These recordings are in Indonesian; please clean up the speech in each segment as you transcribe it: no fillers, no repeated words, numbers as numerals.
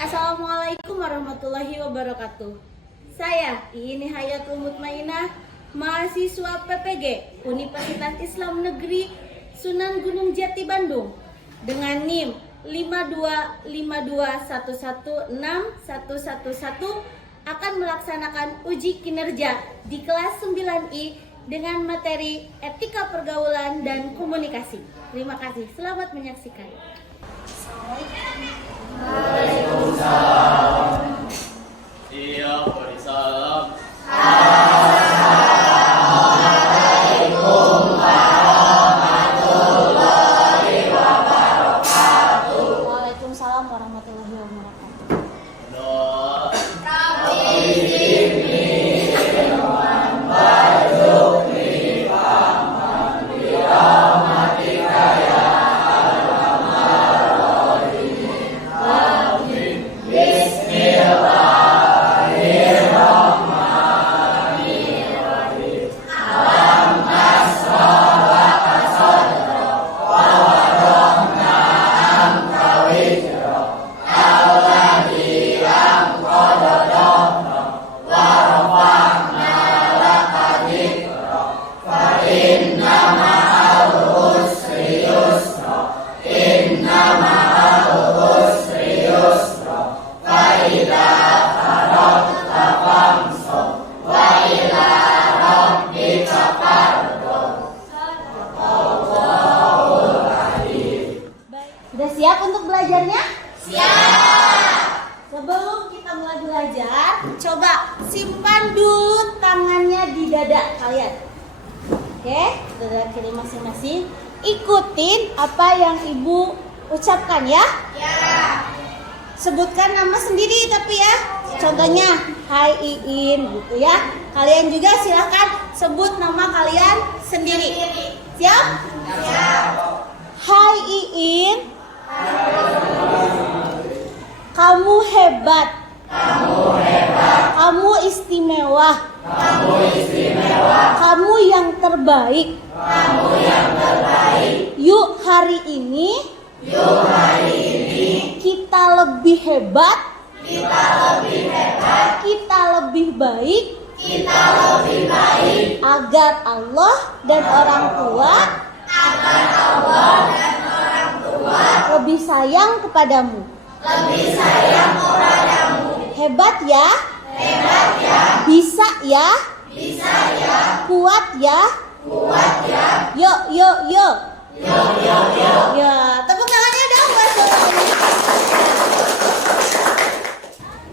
Assalamualaikum warahmatullahi wabarakatuh. Saya Iin Hayatul Mutmainah, mahasiswa PPG Universitas Islam Negeri Sunan Gunung Jati Bandung dengan NIM 52521161111 akan melaksanakan uji kinerja di kelas 9I dengan materi etika pergaulan dan komunikasi. Terima kasih. Selamat menyaksikan. Waalaikumsalam. Iya, waalaikumsalam. Assalamualaikum warahmatullahi wabarakatuh. Waalaikumsalam warahmatullahi wabarakatuh. Sudah siap untuk belajarnya? Siap! Sebelum kita mulai belajar, coba simpan dulu tangannya di dada kalian. Oke, dada kiri masing-masing. Ikutin apa yang ibu ucapkan ya? Ya. Sebutkan nama sendiri tapi ya. Contohnya, Hai Iin gitu ya. Kalian juga silahkan sebut nama kalian sendiri. Siap? Siap. Hai Iin. Kamu hebat. Kamu hebat. Kamu istimewa. Kamu istimewa. Kamu yang terbaik. Kamu yang terbaik. Yuk hari ini. Yuk hari ini. Kita lebih hebat. Kita lebih hebat. Kita lebih baik. Kita lebih baik. Agar Allah dan orang tua. Agar Allah dan orang tua. Lebih sayang kepadamu. Lebih sayang kepadamu. Hebat ya. Hebat ya. Bisa ya. Bisa ya. Kuat ya. Kuat ya. Yuk, yuk, yuk. Yuk, yuk, yuk. Ya, tepuk tangannya dong buat semuanya.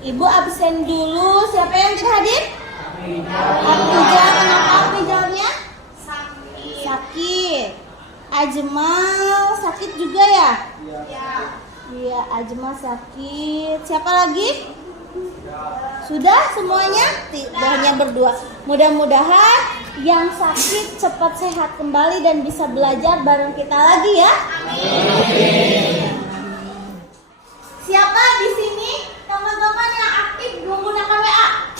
Ibu absen dulu. Siapa yang tidak hadir? Afrizal. Kenapa Afrizalnya? Sakit. Sakit. Ajmal sakit juga ya? Iya. Iya, Ajmal sakit. Siapa lagi? Sudah semuanya? Tidak, hanya berdua. Mudah-mudahan yang sakit cepat sehat kembali dan bisa belajar bareng kita lagi ya. Amin. Siapa di sini teman-teman yang aktif menggunakan WA?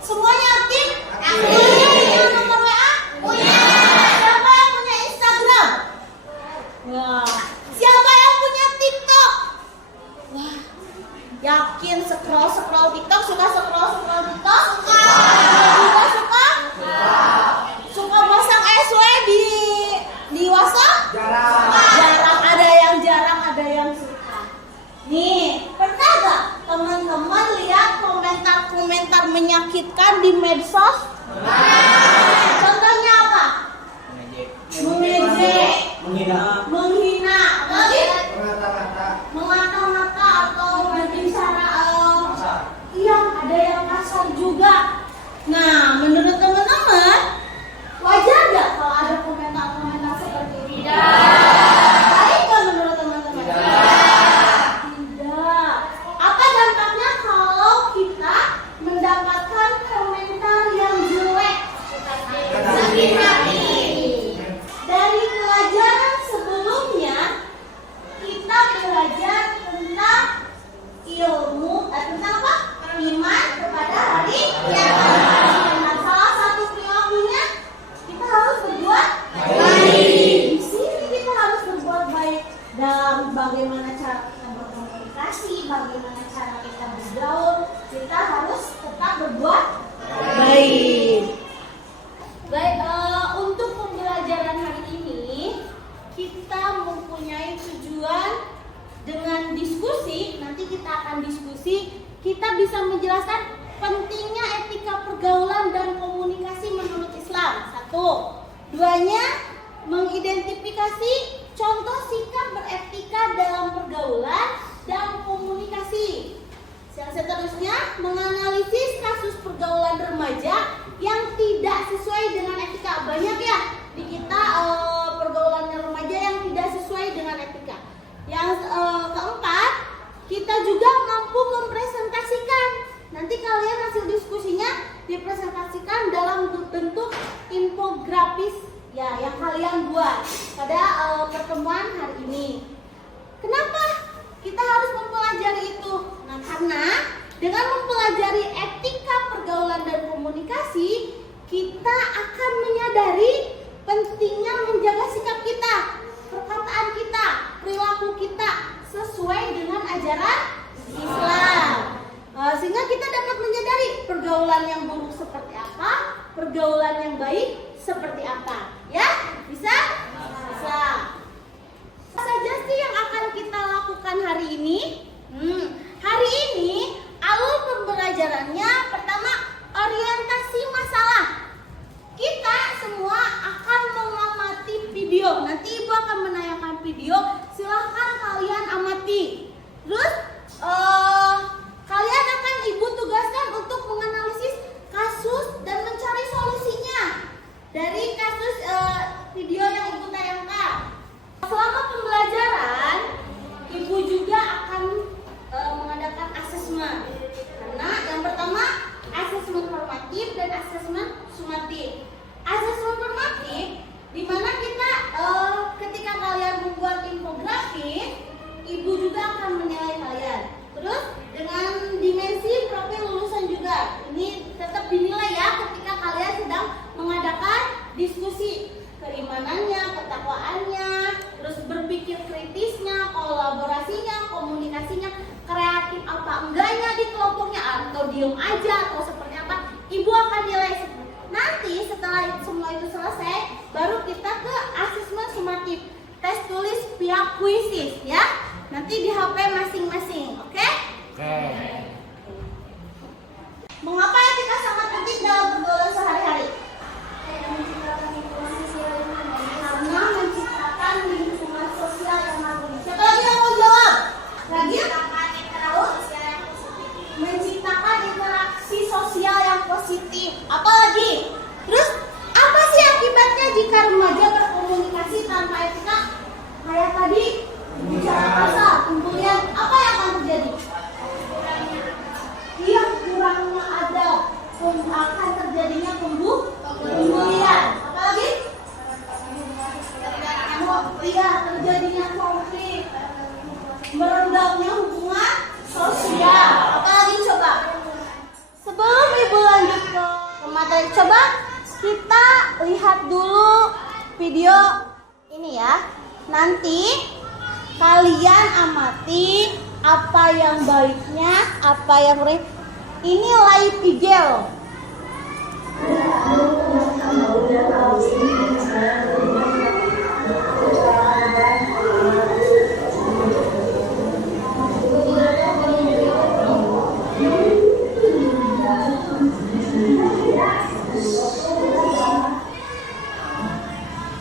Semuanya aktif? Aktif. Punya nomor WA? Punya. Siapa yang punya Instagram? Wah. Siapa yang punya TikTok? Wah. Yakin scroll TikTok? Suka scroll TikTok? Suka. Juga suka? Suka pasang SW di WhatsApp? Jarang. Jarang. Ada yang jarang, ada yang suka. Nih, pernah gak teman-teman lihat komentar-komentar menyakitkan di medsos? Contohnya apa? Mengejek, menghina, mengata-ngata atau berbicara iya, ada yang kasar juga. Nah, menurut teman-teman wajar gak kalau ada komentar-komentar seperti ini? Tidak. Baik gak menurut teman-teman? Tidak. Apa dampaknya kalau kita mendapatkan komentar yang jelek bisa menjelaskan pentingnya etika pergaulan dan komunikasi menurut Islam. 1. Duanya, mengidentifikasi contoh sikap beretika dalam pergaulan dan komunikasi. Yang seterusnya, menganalisis kasus pergaulan remaja yang tidak sesuai dengan etika. Banyak ya di kita pergaulan remaja yang tidak sesuai dengan etika. Yang keempat, kita juga mampu mempresentasikan. Nanti kalian hasil diskusinya dipresentasikan dalam bentuk infografis ya yang kalian buat pada pertemuan hari ini. Kenapa kita harus mempelajari itu? Nah, karena dengan mempelajari etika pergaulan dan komunikasi, kita akan menyadari pentingnya menjaga sikap kita, perkataan kita, perilaku kita sesuai dengan ajaran Islam. Sehingga kita dapat menyadari pergaulan yang buruk seperti apa, pergaulan yang baik seperti apa. Ya, bisa? Bisa. Apa saja sih yang akan kita lakukan hari ini? Hari ini alur pembelajarannya pertama orientasi masalah. Kita semua akan mengamati video. Nanti Ibu akan menayangkan video. Silahkan kalian amati. Terus kalian akan Ibu tugaskan untuk menganalisis kasus dan mencari solusinya dari kasus video yang Ibu tayangkan. Selama pembelajaran, Ibu juga akan mengadakan asesmen. Karena yang pertama asesmen formatif dan asesmen sumatif. Asesmen formatif di mana kita ketika kalian membuat infografis, Ibu juga akan menilai kalian. Terus dengan dimensi profil lulusan juga. Ini tetap dinilai ya ketika kalian sedang mengadakan diskusi. Keimanannya, ketakwaannya, terus berpikir kritisnya, kolaborasinya, komunikasinya, kreatif apa enggaknya di kelompoknya, atau diem aja atau seperti apa. Ibu akan nilai. Nanti setelah semua itu selesai, baru kita ke asesmen sumatif, tes tulis via kuisis ya. Nanti di HP masing-masing, oke? Oke. Mengapa etika sangat penting dalam pergaulan sehari-hari? Karena menciptakan lingkungan sosial yang harmonis. Siapa lagi yang mau jawab? Lagi? Menciptakan interaksi sosial yang positif. Apa lagi? Terus apa sih akibatnya jika remaja berkomunikasi tanpa etika? Kayak tadi bicara kasar, kemudian apa yang akan terjadi? Iya, kurangnya adab, akan terjadinya pembulian. Apa lagi? Iya, terjadinya konflik, merenggangnya hubungan sosial. Apa lagi coba? Sebelum Ibu lanjut ke materi, coba kita lihat dulu video ini ya. Nanti kalian amati apa yang baiknya, apa yang buruk. Ini live video.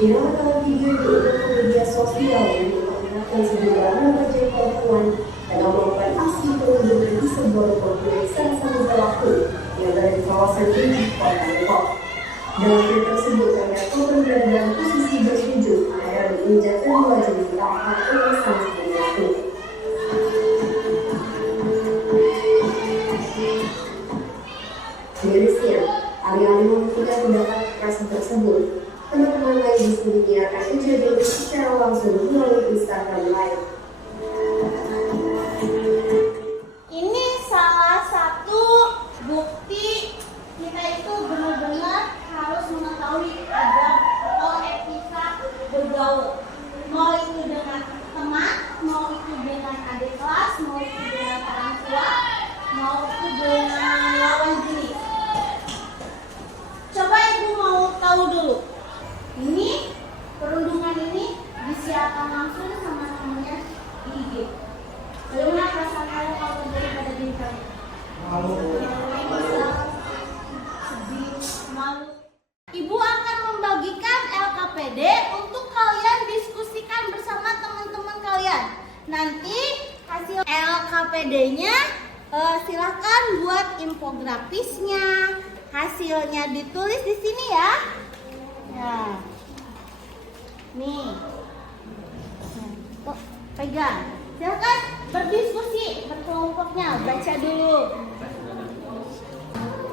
Viral dalam video itu ke media sosial yang memperlihatkan sejumlah remaja perempuan tengah melakukan aksi perundungan di sebuah rumah milik salah satu pelaku yang berada di kawasan Gili, Kota Depok. Dalam video tersebut terlihat korban berada dalam posisi bersujud agar menginjak dan wajah ditahan oleh sang pelaku. Mirisnya, alih-alih membuktikan pendapat kekerasan tersebut, teman-teman lain di sini menyiarkan kejadian secara langsung melalui Instagram Live. Ini salah satu bukti kita itu benar-benar harus mengetahui adab atau etika bergaul. Mau itu dengan teman, mau itu dengan adik kelas, mau itu dengan orang tua, mau itu dengan lawan jenis. Coba Ibu mau tahu dulu. Ini perundungan ini disiarkan langsung sama temannya di IG. Bagaimana perasaan kalian kalau terjadi pada diri kalian? Ibu akan membagikan LKPD untuk kalian diskusikan bersama teman-teman kalian. Nanti hasil LKPD-nya silahkan buat infografisnya. Hasilnya ditulis di sini ya. Nah, nih, pegang. Silahkan berdiskusi berkelompoknya. Baca dulu.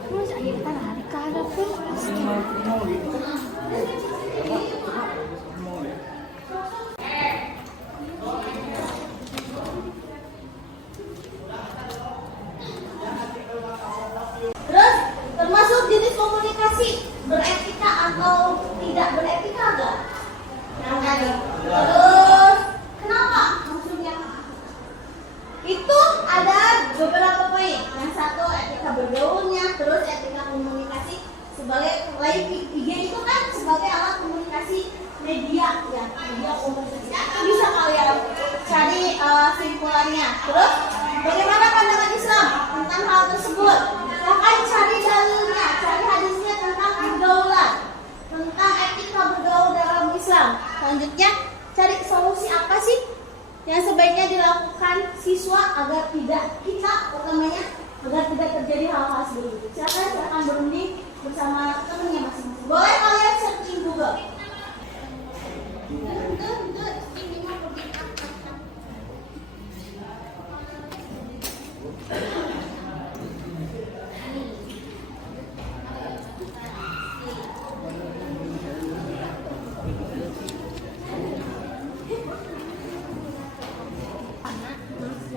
Terus kita lari ke arah pun. Terus termasuk jenis komunikasi beretika atau tidak beretika enggak? Yang tadi. Terus kenapa maksudnya? Itu ada beberapa poin. Yang satu etika bergaulnya, terus etika komunikasi sebagai tiga itu kan sebagai alat komunikasi media ya, media komunikasi. Itu bisa kalian cari simpulannya. Terus bagaimana pandangan Islam tentang hal tersebut? Silahkan cari dalilnya, cari hadisnya tentang pergaulan, tentang etika bergaul dalam Islam. Selanjutnya cari solusi apa sih yang sebaiknya dilakukan siswa agar tidak kita utamanya agar tidak terjadi hal-hal seperti itu. Silakan berunding bersama temannya masing-masing. Boleh kalian searching Google.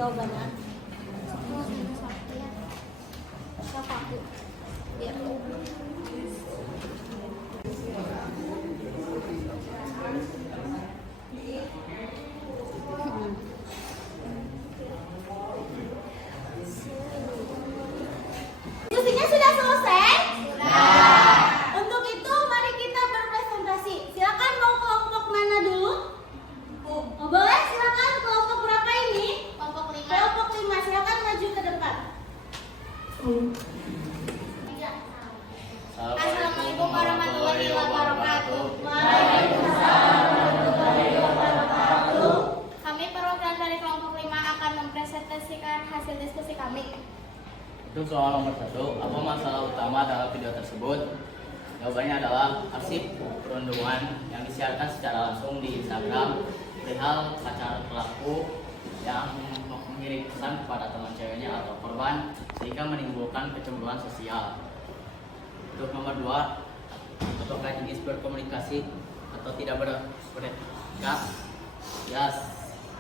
Jawabannya siapa aku? Biar diskusinya sudah selesai? Sudah. Untuk itu mari kita berpresentasi. Silakan mau kelompok mana dulu? Oh, boleh silakan kelompok berapa ini? Kelompok 5, silakan maju ke depan. Assalamualaikum warahmatullahi wabarakatuh. Waalaikumsalam warahmatullahi wabarakatuh. Kami perwakilan dari kelompok 5 akan mempresentasikan hasil diskusi kami. Untuk soal nomor 1, apa masalah utama dalam video tersebut? Jawabannya adalah arsip perundungan yang disiarkan secara langsung di Instagram perihal pacar pelaku yang mengirim pesan kepada teman ceweknya atau korban sehingga menimbulkan kecemburuan sosial. Untuk nomor 2, apakah jenis berkomunikasi atau tidak beretika? Jelas,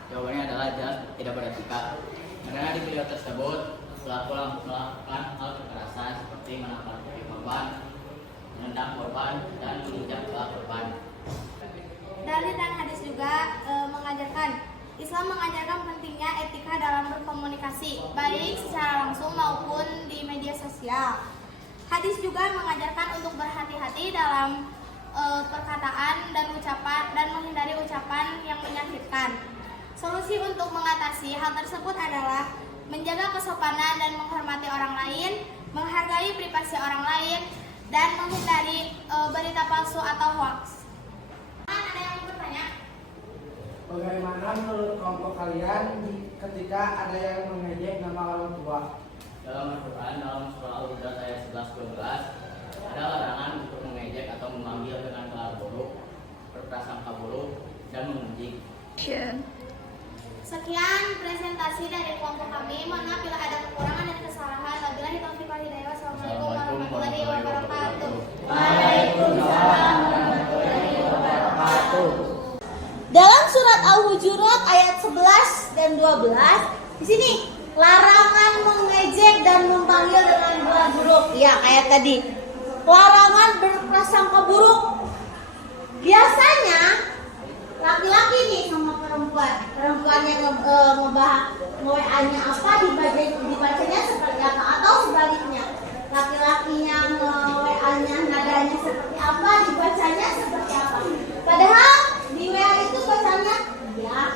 jawabannya adalah jelas tidak beretika. Karena di video tersebut pelaku melakukan hal kekerasan seperti menampar kaki korban, menendang korban, dan menginjak kepala korban. Dalil dan hadis juga mengajarkan Islam mengajarkan pentingnya etika dalam berkomunikasi, baik secara langsung maupun di media sosial. Hadis juga mengajarkan untuk berhati-hati dalam perkataan dan ucapan dan menghindari ucapan yang menyakitkan. Solusi untuk mengatasi hal tersebut adalah menjaga kesopanan dan menghormati orang lain, menghargai privasi orang lain, dan menghindari berita palsu atau hoax. Ada yang mau bertanya? Bagaimana menurut kelompok kalian ketika ada yang mengejek nama orang tua? Dalam Al-Quran, dalam surah Al-Hujurat ayat 11-12, ada larangan untuk mengejek atau memanggil dengan gelar buruk, berprasangka buruk, dan memuji. Sekian presentasi dari kelompok kami. Mohon maaf bila ada kekurangan dan kesalahan. Wabillahi taufiq wal hidayah. Wassalamualaikum warahmatullahi wabarakatuh. Waalaikumsalam warahmatullahi wabarakatuh. Dalam surat Al-Hujurat ayat 11 dan 12, di sini larangan mengejek dan memanggil dengan gelar buruk. Ya, kayak tadi. Larangan berprasangka buruk. Biasanya laki-laki nih sama perempuan yang nge-WA-nya apa dibacanya seperti apa, atau sebaliknya laki-lakinya nge-WA-nya nadanya seperti apa dibacanya seperti apa. Padahal di WA itu bacanya iya,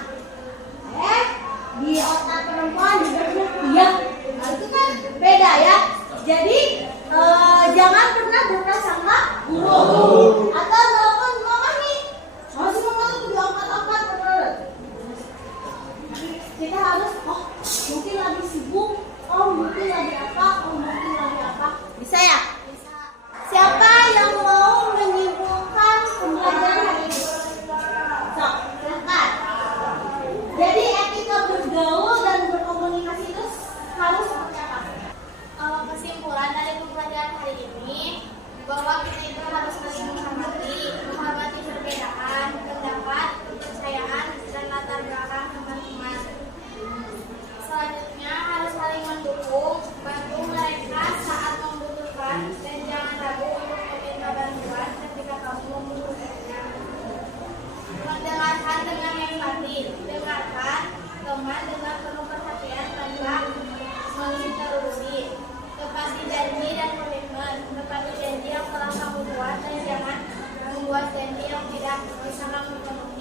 di otak perempuan dibacanya iya. Nah, itu kan beda.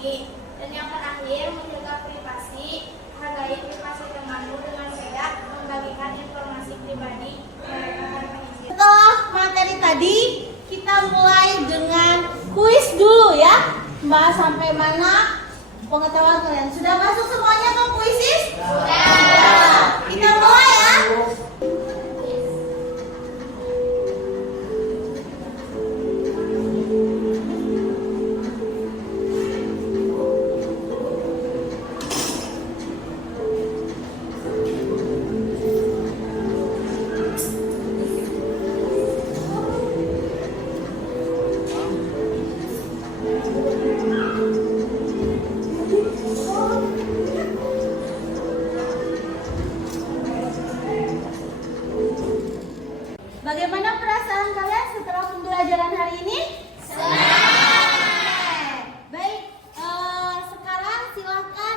ini. Dan yang terakhir, menjaga privasi. Hargai privasi temanmu dengan tidak membagikan informasi pribadi. Setelah materi tadi, kita mulai dengan kuis dulu ya. Mbak, sampai mana pengetahuan kalian? Sudah masuk semuanya ke kuisis? Sudah. Kita mulai ya. Bagaimana perasaan kalian setelah pembelajaran hari ini? Senang. Baik, sekarang silakan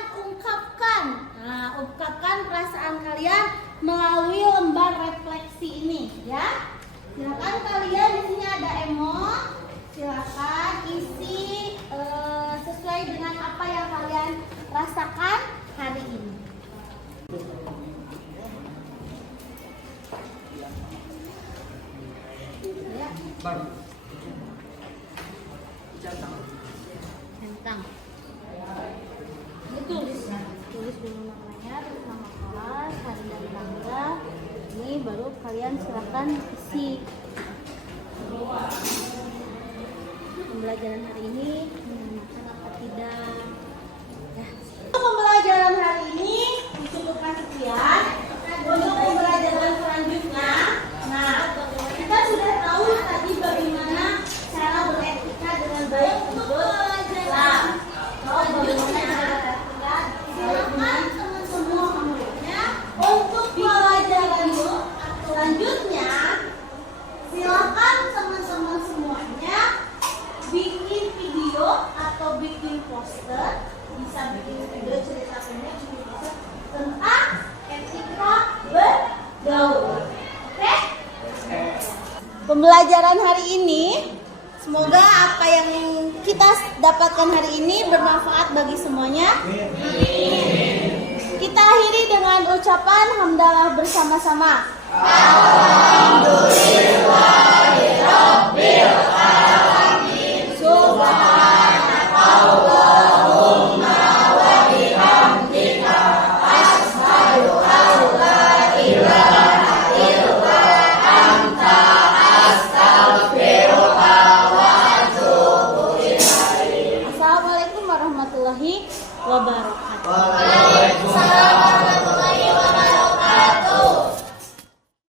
ungkapkan perasaan kalian melalui lembar refleksi ini, ya. Silakan kalian, di sini ada emo. Silakan isi sesuai dengan apa yang kalian rasakan hari ini. Tentang ini tulis dulu namanya, terus nama kelas, hari dan tanggal. Ini baru kalian silakan isi. Pembelajaran hari ini menyenangkan apa tidak ya. Untuk pembelajaran hari ini dicukupkan sekian. Untuk pembelajaran selanjutnya, nah, kita sudah tahu tadi bagaimana cara beretika dengan baik untuk Islam. Tahu bagaimana cara beretika dengan semua muridnya. Untuk pelajaran selanjutnya, silakan teman-teman semuanya bikin video atau bikin poster, bisa bikin video cerita pendek tentang etika bergaul. Oke? Pembelajaran hari ini, semoga apa yang kita dapatkan hari ini bermanfaat bagi semuanya. Kita akhiri dengan ucapan hamdalah bersama-sama. Alhamdulillahirabbil alamin. Subhanakallahumma wa bihamdika asyhadu an la ilaha illa anta astaghfiruka wa atubu ilaik. Assalamualaikum warahmatullahi wabarakatuh. Waalaikumsalam warahmatullahi wabarakatuh.